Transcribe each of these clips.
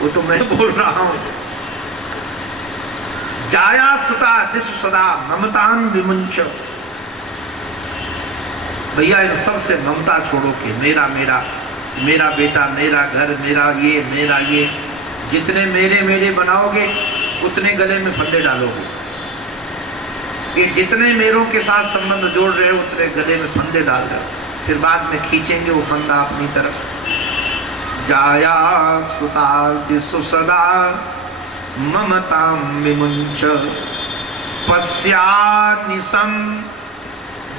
वो तो मैं बोल रहा हूं। जाया सुता दिश सदा ममतान विमुंच। भैया इन सब से ममता छोड़ो कि मेरा मेरा मेरा बेटा, मेरा घर, मेरा ये, जितने मेरे मेरे बनाओगे उतने गले में फंदे डालोगे। ये जितने मेरों के साथ संबंध जोड़ रहे हो उतने गले में फंदे डाल रहे हो, फिर बाद में खींचेंगे वो फंदा अपनी तरफ। जाया सुता दिशु सदा ममतां विमुंच। पश्यानिशं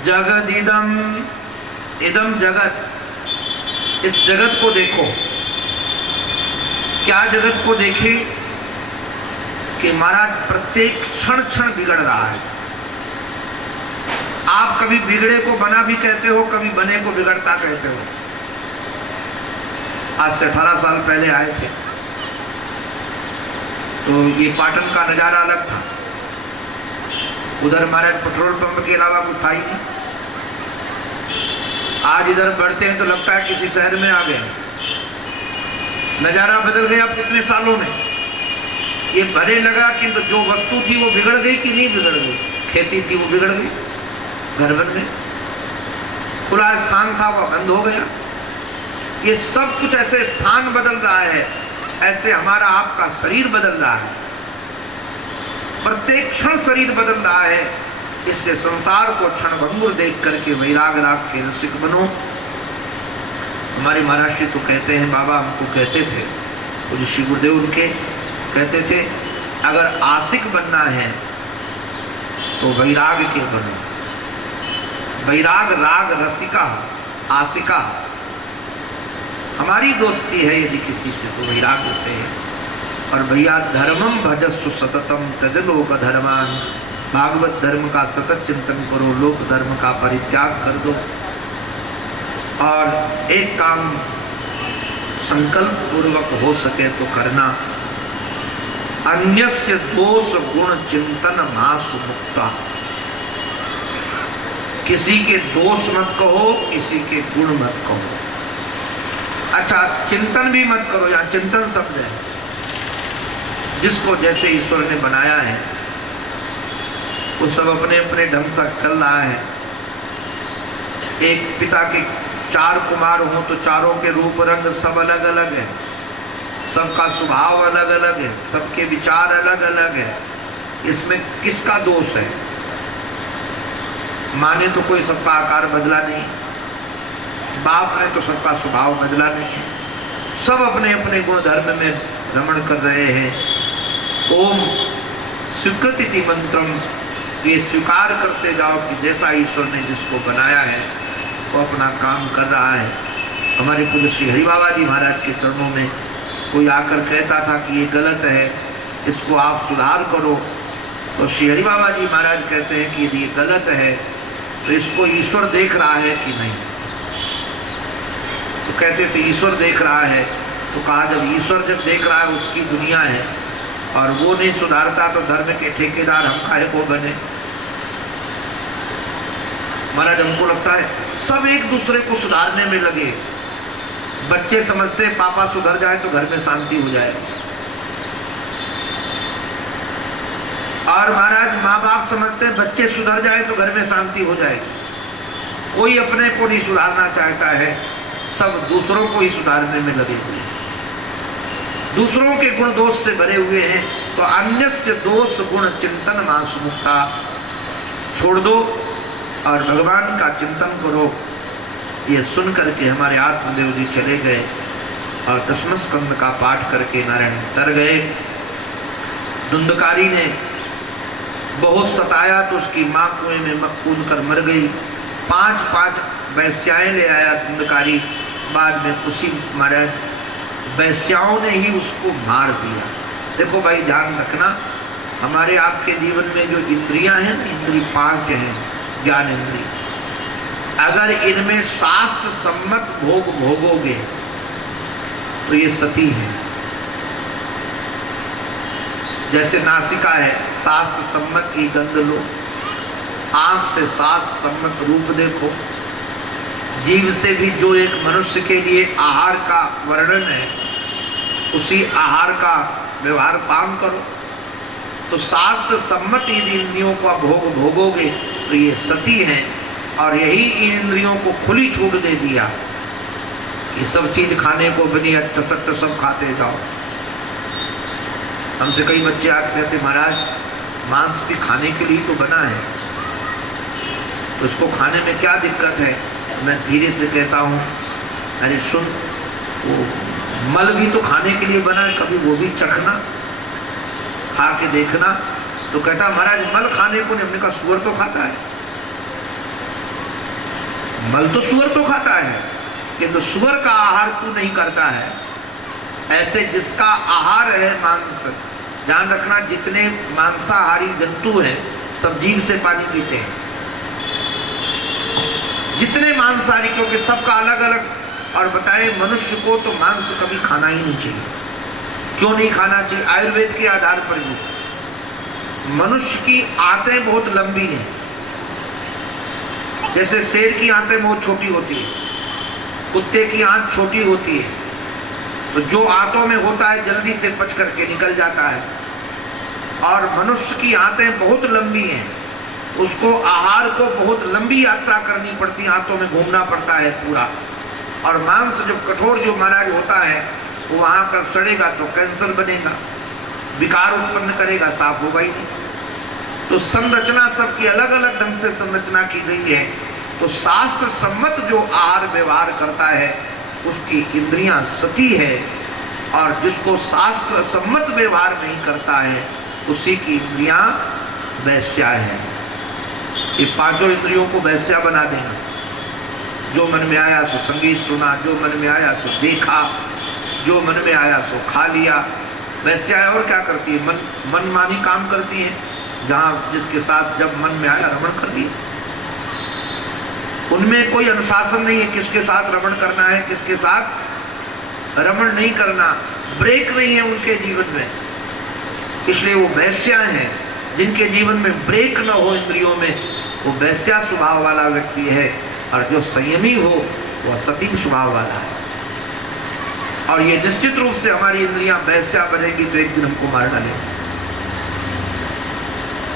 जगदिदं। इदम जगत, इस जगत को देखो। क्या जगत को देखे कि महाराज प्रत्येक क्षण क्षण बिगड़ रहा है। आप कभी बिगड़े को बना भी कहते हो, कभी बने को बिगड़ता कहते हो। आज से 18 साल पहले आए थे तो ये पाटन का नजारा अलग था। उधर महाराज पेट्रोल पंप के अलावा कुछ था ही नहीं। आज इधर बढ़ते हैं तो लगता है किसी शहर में आ गए। नजारा बदल गया कितने सालों में। ये भले लगा कि तो जो वस्तु थी वो बिगड़ गई कि नहीं बिगड़ गई। खेती थी वो बिगड़ गई, घर बन गए। खुला स्थान था वो बंद हो गया। ये सब कुछ ऐसे स्थान बदल रहा है, ऐसे हमारा आपका शरीर बदल रहा है। प्रत्येक क्षण शरीर बदल रहा है। इसलिए संसार को क्षणभंगुर देख करके वैराग राग के रसिक बनो। हमारे महाराज जी तो कहते हैं, बाबा हमको कहते थे, तो ऋषि गुरुदेव उनके कहते थे, अगर आशिक बनना है तो वैराग के बनो। वैराग राग रसिका आशिका। हमारी दोस्ती है यदि किसी से तो वैराग से है। और भैया धर्मम भजस्व सततम तज लोक धर्मान। भागवत धर्म का सतत चिंतन करो, लोक धर्म का परित्याग कर दो। और एक काम संकल्प पूर्वक हो सके तो करना, अन्यस्य दोष गुण चिंतन मास मुक्ता। किसी के दोष मत कहो, किसी के गुण मत कहो। अच्छा, चिंतन भी मत करो। यहाँ चिंतन शब्द है, जिसको जैसे ईश्वर ने बनाया है वो सब अपने अपने ढंग से चल रहा है। एक पिता के 4 कुमार हों तो चारों के रूप रंग सब अलग अलग है, सबका स्वभाव अलग अलग है, सबके विचार अलग अलग है। इसमें किसका दोष है? माँ ने तो कोई सबका आकार बदला नहीं, बाप ने तो सबका स्वभाव बदला नहीं है। सब अपने अपने गुण धर्म में रमण कर रहे हैं। ओम स्वीकृति मंत्रम, ये स्वीकार करते जाओ कि जैसा ईश्वर ने जिसको बनाया है वो अपना काम कर रहा है। हमारे पूज्य श्री हरि बाबा जी महाराज के चरणों में कोई आकर कहता था कि ये गलत है, इसको आप सुधार करो, तो श्री हरि बाबा जी महाराज कहते हैं कि यदि ये गलत है तो इसको ईश्वर देख रहा है कि नहीं। तो कहते थे ईश्वर देख रहा है। तो कहा जब ईश्वर जब देख रहा है, उसकी दुनिया है और वो नहीं सुधारता तो धर्म के ठेकेदार हम काहे को बने। महाराज हमको लगता है सब एक दूसरे को सुधारने में लगे। बच्चे समझते हैं पापा सुधर जाए तो घर में शांति हो जाए, और महाराज माँ बाप समझते हैं बच्चे सुधर जाए तो घर में शांति हो जाए। कोई अपने को नहीं सुधारना चाहता है, सब दूसरों को ही सुधारने में लगे हुए हैं, दूसरों के गुण दोष से भरे हुए हैं। तो अन्यस्य दोष गुण चिंतन मास मुक्ता, छोड़ दो और भगवान का चिंतन करो। ये सुन करके हमारे आत्मदेव जी चले गए और दशम स्कंद का पाठ करके नारायण तर गए। धुंधकारी ने बहुत सताया तो उसकी माँ कुएं में कूद कर मर गई। 5 वैश्याएं ले आया धुंधकारी, बाद में उसी महाराज वैश्याओं ने ही उसको मार दिया। देखो भाई ध्यान रखना, हमारे आपके जीवन में जो इंद्रियां हैं, इंद्री 5 हैं ज्ञान इंद्री, अगर इनमें शास्त्र सम्मत भोग भोगोगे तो ये सती है। जैसे नासिका है, शास्त्र सम्मत की गंध लो, आंख से शास्त्र सम्मत रूप देखो, जीव से भी जो एक मनुष्य के लिए आहार का वर्णन है उसी आहार का व्यवहार पान करो। तो शास्त्र सम्मत यदि इंद्रियों का भोग भोगोगे तो ये सती हैं, और यही इन इंद्रियों को खुली छूट दे दिया। ये सब चीज खाने को बनी अट्ट सब खाते जाओ। हमसे कई बच्चे आके कहते महाराज मांस भी खाने के लिए तो बना है, तो उसको खाने में क्या दिक्कत है? मैं धीरे से कहता हूँ अरे सुन, वो मल भी तो खाने के लिए बना है, कभी वो भी चखना, खा के देखना। तो कहता महाराज मल खाने को नहीं। हमने कहा सुअर तो खाता है, मल तो सुअर तो खाता है, किंतु सुअर का आहार तू नहीं करता है। ऐसे जिसका आहार है मांस, ध्यान रखना जितने मांसाहारी जंतु हैं सब जीभ से पानी पीते हैं, जितने मांसाहारी, क्योंकि सबका अलग अलग। और बताएं मनुष्य को तो मांस कभी खाना ही नहीं चाहिए। क्यों नहीं खाना चाहिए? आयुर्वेद के आधार पर भी मनुष्य की आंतें बहुत लंबी हैं, जैसे शेर की आंतें बहुत छोटी होती है, कुत्ते की आंत छोटी होती है, तो जो आंतों में होता है जल्दी से पच करके निकल जाता है। और मनुष्य की आंतें बहुत लंबी हैं, उसको आहार को बहुत लंबी यात्रा करनी पड़ती है, आंतों में घूमना पड़ता है पूरा। और मांस जो कठोर जो महाराज होता है वो वहां पर सड़ेगा तो कैंसर बनेगा, विकार उत्पन्न करेगा, साफ होगा ही नहीं। तो संरचना सबकी अलग अलग ढंग से संरचना की गई है। तो शास्त्र सम्मत जो आहार व्यवहार करता है उसकी इंद्रियां सती है, और जिसको शास्त्र सम्मत व्यवहार नहीं करता है उसी की इंद्रियां वैश्या है। ये पांचों इंद्रियों को वैश्या बना देना। जो मन में आया सो संगीत सुना, जो मन में आया सो देखा, जो मन में आया सो खा लिया। वैश्या है और क्या करती है? मनमानी काम करती है, जहाँ जिसके साथ जब मन में आया रमण कर लिया। उनमें कोई अनुशासन नहीं है, किसके साथ रमण करना है, किसके साथ रमण नहीं करना। ब्रेक नहीं है उनके जीवन में, इसलिए वो वैश्या हैं। जिनके जीवन में ब्रेक न हो इंद्रियों में, वो वैश्या स्वभाव वाला व्यक्ति है। और जो संयमी हो वह सती स्वभाव वाला है। और ये निश्चित रूप से हमारी इंद्रियां वैश्या बनेगी तो एक दिन हमको मार डालेगी,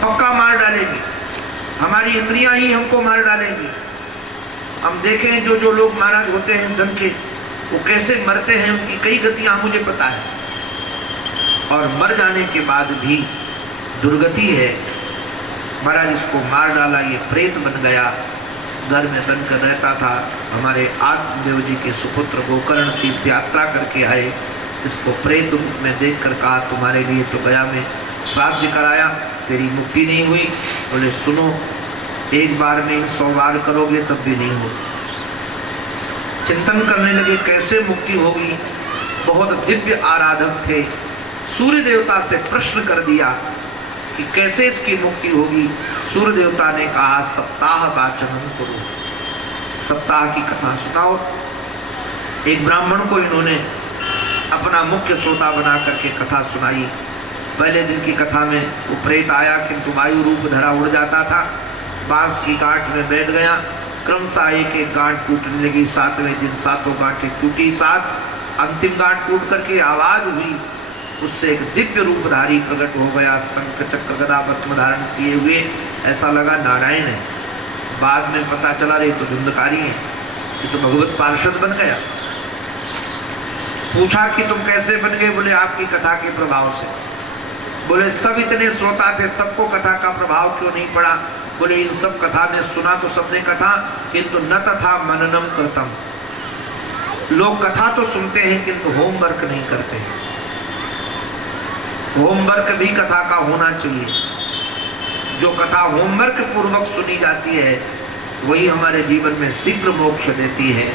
पक्का मार डालेगी। हमारी इंद्रियां ही हमको मार डालेगी। हम देखें जो जो लोग महाराज होते हैं धन के, वो कैसे मरते हैं, उनकी कई गतियां मुझे पता है। और मर जाने के बाद भी दुर्गति है। महाराज इसको मार डाला, ये प्रेत बन गया, घर में बनकर रहता था। हमारे आत्मदेव जी के सुपुत्र गोकर्ण तीर्थ यात्रा करके आए, इसको प्रेत रूप में देखकर कहा तुम्हारे लिए तो गया में श्राद्ध कराया, तेरी मुक्ति नहीं हुई। बोले सुनो, एक बार नहीं 100 बार करोगे तब भी नहीं होगी। चिंतन करने लगे कैसे मुक्ति होगी। बहुत दिव्य आराधक थे, सूर्य देवता से प्रश्न कर दिया कि कैसे इसकी मुक्ति होगी। सूर्य देवता ने कहा सप्ताह वाचनम करो, सप्ताह की कथा सुनाओ। एक ब्राह्मण को इन्होंने अपना मुख्य श्रोता बना करके कथा सुनाई। पहले दिन की कथा में वो प्रेत आया, किंतु वायु रूप धरा उड़ जाता था, बांस की गांठ में बैठ गया। क्रमशः एक एक गांठ टूटने लगी। 7वें दिन 7 गांठें टूटी। 7 अंतिम गांठ टूट करके आवाज हुई, उससे एक दिव्य रूपधारी प्रकट हो गया, शंख चक्र गदा पद्म धारण किए हुए। ऐसा लगा नारायण है। बाद में पता चला रे तो धुंधकारी है, ये तो भगवत पार्षद बन गया। पूछा कि तुम कैसे बन गए? बोले आपकी कथा के प्रभाव से। बोले सब इतने श्रोता थे, सबको कथा का प्रभाव क्यों नहीं पड़ा? बोले इन सब कथा ने सुना तो सबने कथा, किंतु न तथा मननम कृतम। लोग कथा तो सुनते हैं किंतु होमवर्क नहीं करते। होमवर्क भी कथा का होना चाहिए। जो कथा होमवर्क पूर्वक सुनी जाती है वही हमारे जीवन में शीघ्र मोक्ष देती है।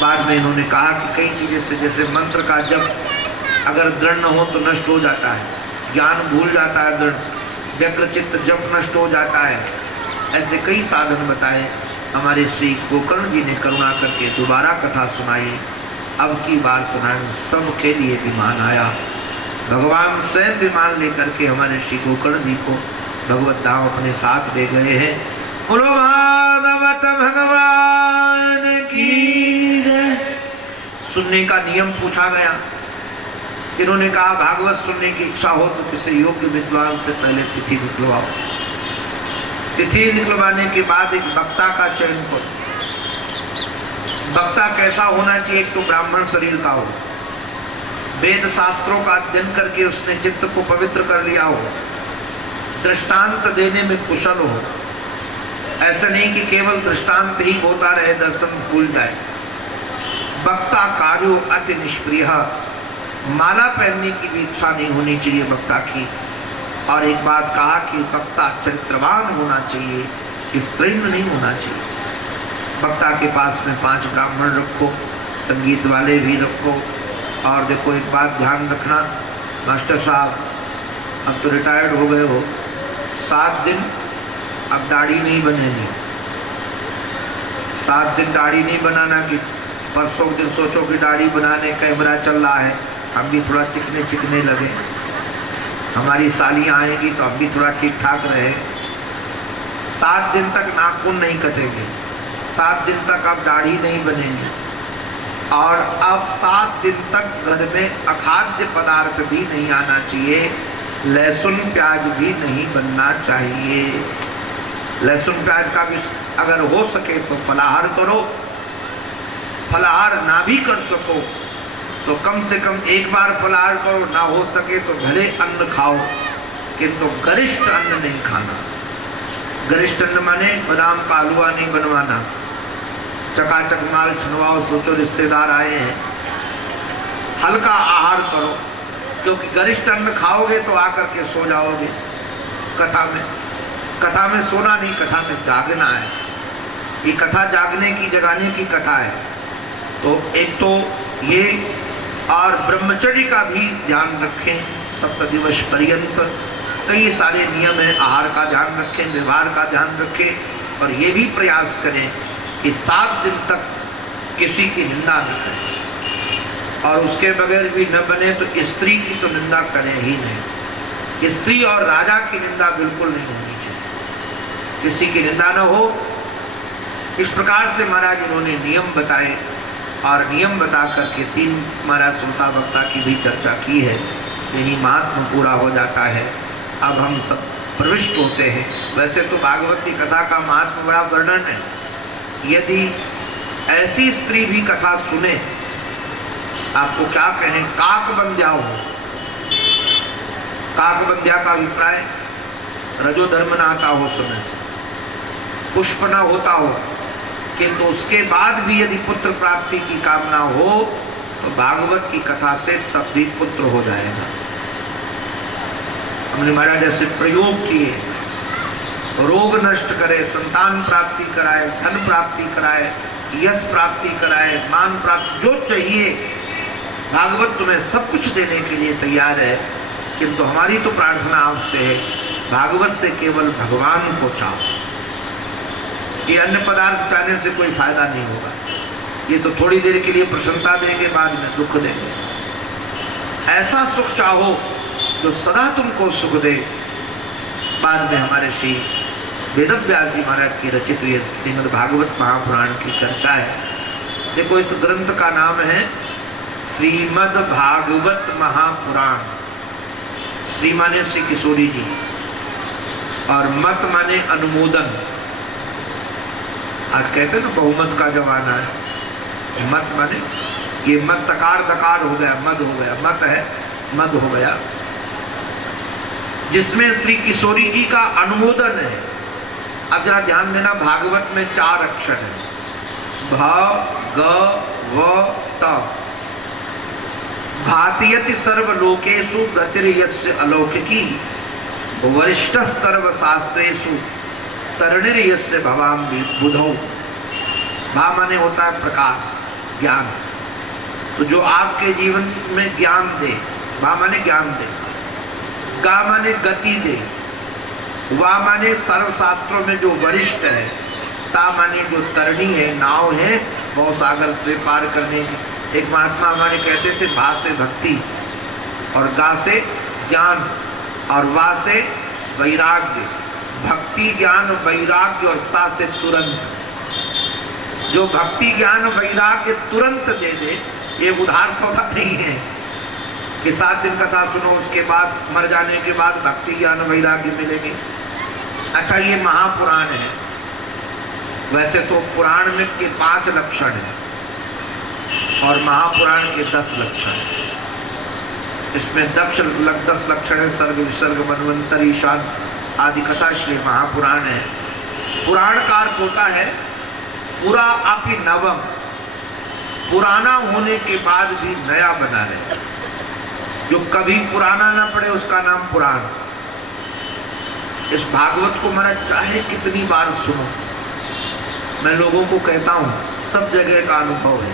बाद में इन्होंने कहा कि कई चीजें से, जैसे मंत्र का जप अगर दृढ़ न हो तो नष्ट हो जाता है, ज्ञान भूल जाता है दृढ़, व्यग्र चित्त जप नष्ट हो जाता है। ऐसे कई साधन बताए। हमारे श्री गोकर्ण जी ने करुणा करके दोबारा कथा सुनाई। अब की बार पुराण सबके लिए विमान आया। भगवान स्वयं विमान लेकर के हमारे श्री गोकर्ण जी को भगवत धाम अपने साथ ले गए हैं। बोलो भागवत भगवान की जय। सुनने का नियम पूछा गया, इन्होंने कहा भागवत सुनने की इच्छा हो तो किसी योग्य विद्वान से पहले तिथि निकलवाओ। तिथि निकलवाने के बाद एक वक्ता का चयन करो। वक्ता कैसा होना चाहिए? एक तो ब्राह्मण शरीर का हो, वेद शास्त्रों का अध्ययन करके उसने चित्त को पवित्र कर लिया हो, दृष्टांत देने में कुशल हो। ऐसा नहीं कि केवल दृष्टांत ही होता रहे, दर्शन भूल जाए। वक्ता कार्यो अति निष्क्रिय, माला पहनने की भी इच्छा नहीं होनी चाहिए वक्ता की। और एक बात कहा कि वक्ता चरित्रवान होना चाहिए, स्त्रीण नहीं होना चाहिए। वक्ता के पास में 5 ब्राह्मण रखो, संगीत वाले भी रखो। और देखो एक बात ध्यान रखना, मास्टर साहब अब तो रिटायर्ड हो गए हो, 7 दिन अब दाढ़ी नहीं बनेगी। 7 दिन दाढ़ी नहीं बनाना कि परसों दिन सोचो कि दाढ़ी बनाने कैमरा चल रहा है, हम भी थोड़ा चिकने चिकने लगे, हमारी सालियाँ आएंगी तो हम भी थोड़ा ठीक ठाक रहे। 7 दिन तक नाखून नहीं कटेंगे, 7 दिन तक अब दाढ़ी नहीं बनेगी। और अब 7 दिन तक घर में अखाद्य पदार्थ भी नहीं आना चाहिए, लहसुन प्याज भी नहीं बनना चाहिए। लहसुन प्याज का भी अगर हो सके तो फलाहार करो, फलाहार ना भी कर सको तो कम से कम एक बार फलाहार करो, ना हो सके तो भले अन्न खाओ, किंतु गरिष्ठ अन्न नहीं खाना। गरिष्ठ अन्न माने बादाम का हलवा नहीं बनवाना, चकाचक माल छनवाओ, सोचो रिश्तेदार आए हैं। हल्का आहार करो, क्योंकि गरिष्ठ अन्न खाओगे तो आकर के सो जाओगे। कथा में सोना नहीं, कथा में जागना है। ये कथा जागने की, जगाने की कथा है। तो एक तो ये, और ब्रह्मचर्य का भी ध्यान रखें, 7 दिवस पर्यंत कई सारे नियम हैं। आहार का ध्यान रखें, व्यवहार का ध्यान रखें, और ये भी प्रयास करें कि 7 दिन तक किसी की निंदा न करें। और उसके बगैर भी न बने तो स्त्री की तो निंदा करें ही नहीं। स्त्री और राजा की निंदा बिल्कुल नहीं होनी चाहिए, किसी की निंदा न हो। इस प्रकार से महाराज इन्होंने नियम बताए, और नियम बता करके 3 महाराज सुलता वक्ता की भी चर्चा की है। यही महात्मा पूरा हो जाता है। अब हम सब प्रविष्ट होते हैं। वैसे तो भागवत की कथा का महात्मा बड़ा वर्णन है। यदि ऐसी स्त्री भी कथा सुने, आपको क्या कहें, काकबंध्या हो। काकबंध्या का अभिप्राय रजोधर्म ना आता हो, समय से पुष्पना होता हो, किंतु उसके बाद भी यदि पुत्र प्राप्ति की कामना हो तो भागवत की कथा से तब भी पुत्र हो जाएगा। हमने महाराज ऐसे प्रयोग किए, रोग नष्ट करे, संतान प्राप्ति कराए, धन प्राप्ति कराए, यश प्राप्ति कराए, मान प्राप्ति, जो चाहिए भागवत तुम्हें सब कुछ देने के लिए तैयार है। किंतु हमारी तो प्रार्थना आपसे है, भागवत से केवल भगवान को चाहो। ये अन्य पदार्थ चाहने से कोई फायदा नहीं होगा। ये तो थोड़ी देर के लिए प्रसन्नता देंगे, बाद में दुख देंगे। ऐसा सुख चाहो जो सदा तुमको सुख दे। बाद में हमारे श्री वेदव्यास जी महाराज की रचित हुई श्रीमद् भागवत महापुराण की चर्चा है। देखो इस ग्रंथ का नाम है श्रीमद् भागवत महापुराण। श्री माने श्री किशोरी जी, और मत माने अनुमोदन। आज कहते हैं ना बहुमत का जमाना है। मत माने ये मत तकार दकार हो गया, मद हो गया, मत है मद हो गया, जिसमें श्री किशोरी जी का अनुमोदन है। अब जरा ध्यान देना, भागवत में 4 अक्षर है, भ ग व त। भातयति सर्वलोकेषु गतिर्यस्य अलौकिकी, वरिष्ठ सर्वशास्त्रेषु तरणिर्यस्य भवाम बुधौ। भा माने होता है प्रकाश, ज्ञान। तो जो आपके जीवन में ज्ञान दे, भा माने ज्ञान दे, गा माने गति दे, वा माने सर्वशास्त्रों में जो वरिष्ठ है, ता माने जो तरणी है, नाव है, बहुत सागर से पार करने की। एक महात्मा हमारे कहते थे, भा से भक्ति, और गा से ज्ञान, और वा से वैराग्य। भक्ति ज्ञान वैराग्य और ता से तुरंत। जो भक्ति ज्ञान वैराग्य तुरंत दे दे, ये उधार सौदा नहीं है। कि 7 दिन कथा सुनो, उसके बाद मर जाने के बाद भक्ति ज्ञान वैराग्य मिलेगी। अच्छा, ये महापुराण है। वैसे तो पुराण में के 5 लक्षण हैं और महापुराण के 10 लक्षण हैं। इसमें 10 लक्षण है, सर्ग विसर्ग मनवंतर ईशान आदि कथा, इसलिए महापुराण है। पुराण का अर्थ होता है पुरा अपि नवम, पुराना होने के बाद भी नया बना रहे। जो कभी पुराना ना पड़े उसका नाम पुराण। इस भागवत को महाराज चाहे कितनी बार सुनो, मैं लोगों को कहता हूँ, सब जगह का अनुभव है।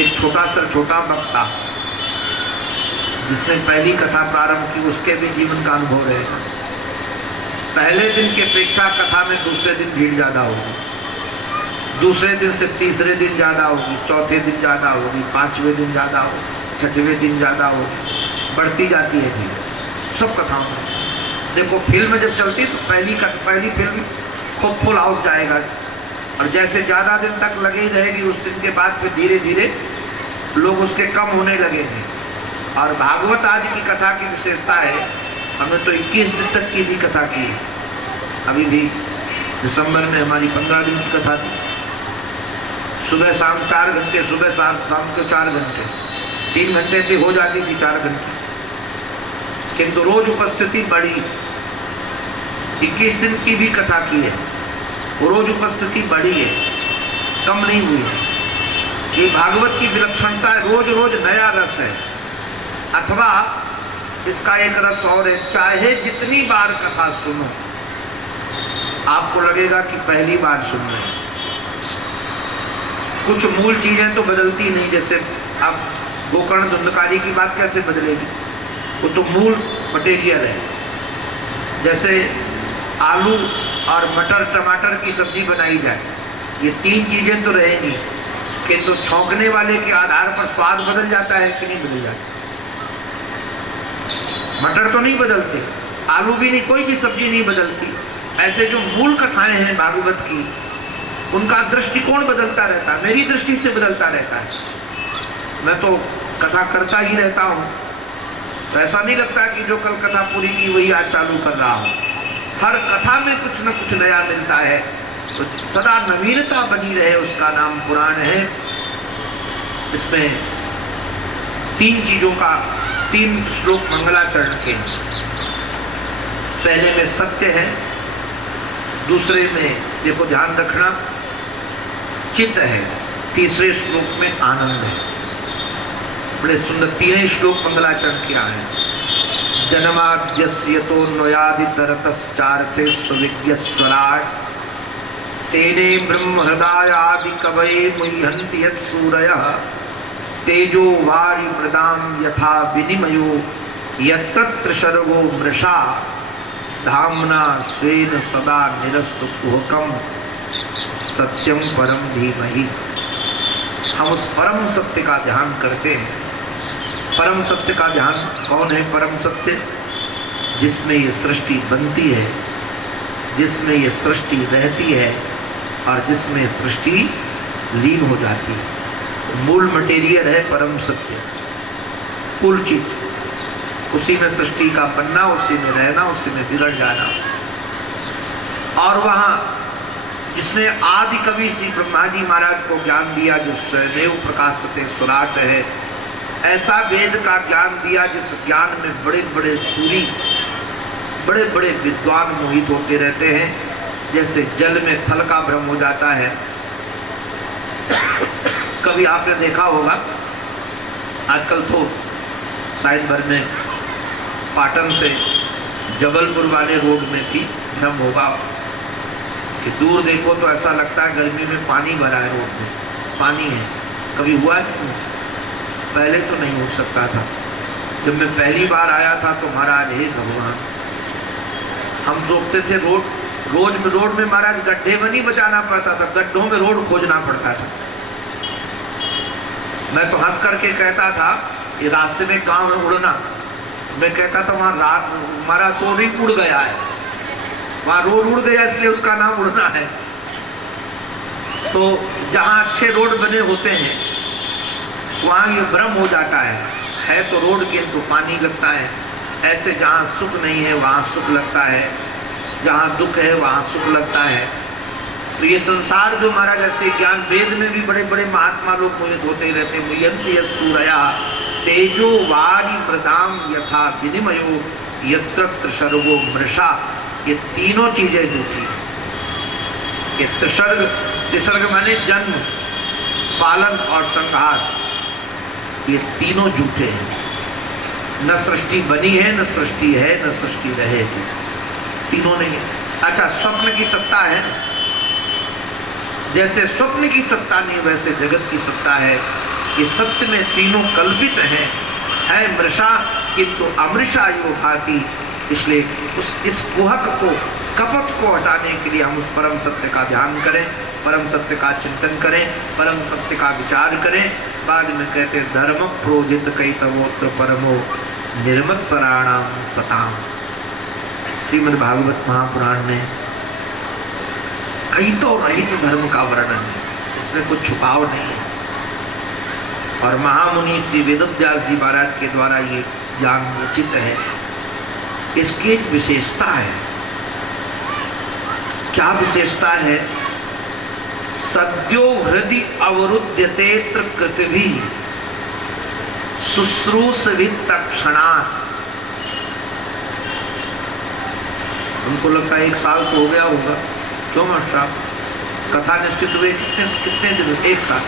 एक छोटा वक्ता जिसने पहली कथा प्रारंभ की, उसके भी जीवन का अनुभव रहेगा। पहले दिन की अपेक्षा कथा में दूसरे दिन भीड़ ज्यादा होगी, दूसरे दिन से तीसरे दिन ज्यादा होगी, चौथे दिन ज्यादा होगी, 5वें दिन ज्यादा होगी, 6वें दिन ज्यादा होगी, बढ़ती जाती है भीड़ सब कथाओं में। देखो फिल्म जब चलती तो पहली फिल्म खूब फुल हाउस जाएगा, और जैसे ज़्यादा दिन तक लगी रहेगी उस दिन के बाद फिर धीरे धीरे लोग उसके कम होने लगेंगे। और भागवत आदि की कथा की विशेषता है, हमने तो 21 दिन तक की भी कथा की है। अभी भी दिसंबर में हमारी 15 दिन की कथा थी। सुबह शाम 4 घंटे, सुबह शाम के 4 घंटे, 3 घंटे थी, हो जाती थी 4 घंटे, किंतु रोज उपस्थिति बढ़ी। 21 दिन की भी कथा की है, रोज उपस्थिति बढ़ी है, कम नहीं हुई है। ये भागवत की विलक्षणता है, रोज रोज नया रस है। अथवा इसका एक रस और है, चाहे जितनी बार कथा सुनो आपको लगेगा कि पहली बार सुन रहे हैं। कुछ मूल चीजें तो बदलती नहीं, जैसे अब गोकर्ण धुंधकारी की बात कैसे बदलेगी, वो तो मूल मटेरियल है। जैसे आलू और मटर टमाटर की सब्जी बनाई जाए, ये 3 चीजें तो रहेंगी, किंतु छौंकने वाले के आधार पर स्वाद बदल जाता है कि नहीं बदल जाता। मटर तो नहीं बदलते, आलू भी नहीं, कोई भी सब्जी नहीं बदलती। ऐसे जो मूल कथाएं हैं भागवत की, उनका दृष्टिकोण बदलता रहता है, मेरी दृष्टि से बदलता रहता है। मैं तो कथा करता ही रहता हूँ, तो ऐसा नहीं लगता कि जो कल कथा पूरी की वही आज चालू कर रहा हूँ। हर कथा में कुछ न कुछ नया मिलता है, तो सदा नवीनता बनी रहे, उसका नाम पुराण है। इसमें 3 चीजों का 3 श्लोक मंगलाचरण के। पहले में सत्य है, दूसरे में देखो ध्यान रखना चित्त है, तीसरे श्लोक में आनंद है। बड़े सुंदर 3 श्लोक मंगलाचरण किया है। जन्माद्यस्यतो न्वयादितरतश्चार्थे सुविज्ञस्वराट् तेने ब्रह्म हृदयादि कवये मुह्यन्ति यत्सूरयः तेजो वारि मृदां यथा विनिमयो यत्र सर्गो मृषा धाम्ना स्वेन सदा निरस्तु कुहकम सत्यम परम धीमहि। हम उस परम सत्य का ध्यान करते हैं। परम सत्य का ध्यान कौन है? परम सत्य जिसमें ये सृष्टि बनती है, जिसमें ये सृष्टि रहती है और जिसमें सृष्टि लीन हो जाती है। मूल मटेरियल है परम सत्य, कुल चीज उसी में सृष्टि का बनना, उसी में रहना, उसी में बिगड़ जाना। और वहाँ जिसने आदि कवि श्री ब्रह्मा जी महाराज को ज्ञान दिया, जो स्वयमेव प्रकाशते सुराट है, ऐसा वेद का ज्ञान दिया जिस ज्ञान में बड़े बड़े सूरी, बड़े बड़े विद्वान मोहित होते रहते हैं। जैसे जल में थल का भ्रम हो जाता है। कभी आपने देखा होगा, आजकल तो शायद भर में पाटन से जबलपुर वाले रोड में भी भ्रम होगा कि दूर देखो तो ऐसा लगता है गर्मी में पानी भरा है, रोड में पानी है। कभी हुआ है? पहले तो नहीं हो सकता था। जब मैं पहली बार आया था तो महाराज हे भगवान, हम सोचते थे रोड में महाराज गड्ढे में नहीं बचाना पड़ता था, गड्ढों में रोड खोजना पड़ता था। मैं तो हंस करके कहता था ये रास्ते में गांव में उड़ना, मैं कहता था वहाँ हमारा रोड ही उड़ गया है, वहाँ रोड उड़ गया इसलिए उसका नाम उड़ना है। तो जहाँ अच्छे रोड बने होते हैं वहाँ ये भ्रम हो जाता है तो रोड किंतु पानी लगता है। ऐसे जहाँ सुख नहीं है वहाँ सुख लगता है, जहाँ दुख है वहाँ सुख लगता है। तो ये संसार जो महाराज ऐसे ज्ञान वेद में भी बड़े बड़े महात्मा लोग मोहित होते ही रहते। मुयन्ति सूरया तेजो वारी मृदाम यथा विनिमयो यत्र सर्वो मृषा। ये तीनों चीजें झूठी है। ये त्रिसर्ग माने जन्म, पालन और संहार, ये तीनों झूठे हैं। न सृष्टि बनी है, न सृष्टि है, न सृष्टि रहेगी, तीनों नहीं है। अच्छा, स्वप्न की सत्ता है, जैसे स्वप्न की सत्ता नहीं वैसे जगत की सत्ता है। ये सत्य में तीनों कल्पित हैं, है मृषा किंतु अमृषा यो भाति। इसलिए इस कुहक को, कपट को हटाने के लिए हम उस परम सत्य का ध्यान करें, परम सत्य का चिंतन करें, परम सत्य का विचार करें। बाद में कहते हैं धर्म प्रोजित कई तवोत्र परमो निर्मत्सराणाम सताम। श्रीमद् भागवत महापुराण में कई तो रहित धर्म का वर्णन है, इसमें कुछ छुपाव नहीं है। और महामुनि श्री वेदव्यास जी महाराज के द्वारा ये ज्ञान रचित है। इसकी एक विशेषता है। क्या विशेषता है? सद्यो हृदय अवरुध्यतेत्र कृतभि शुश्रूषवित तत्क्षणात्। उनको लगता है 1 साल तो हो गया होगा। क्यों मास्टर साहब? कथा निश्चित हुए कितने दिन? 1 साल।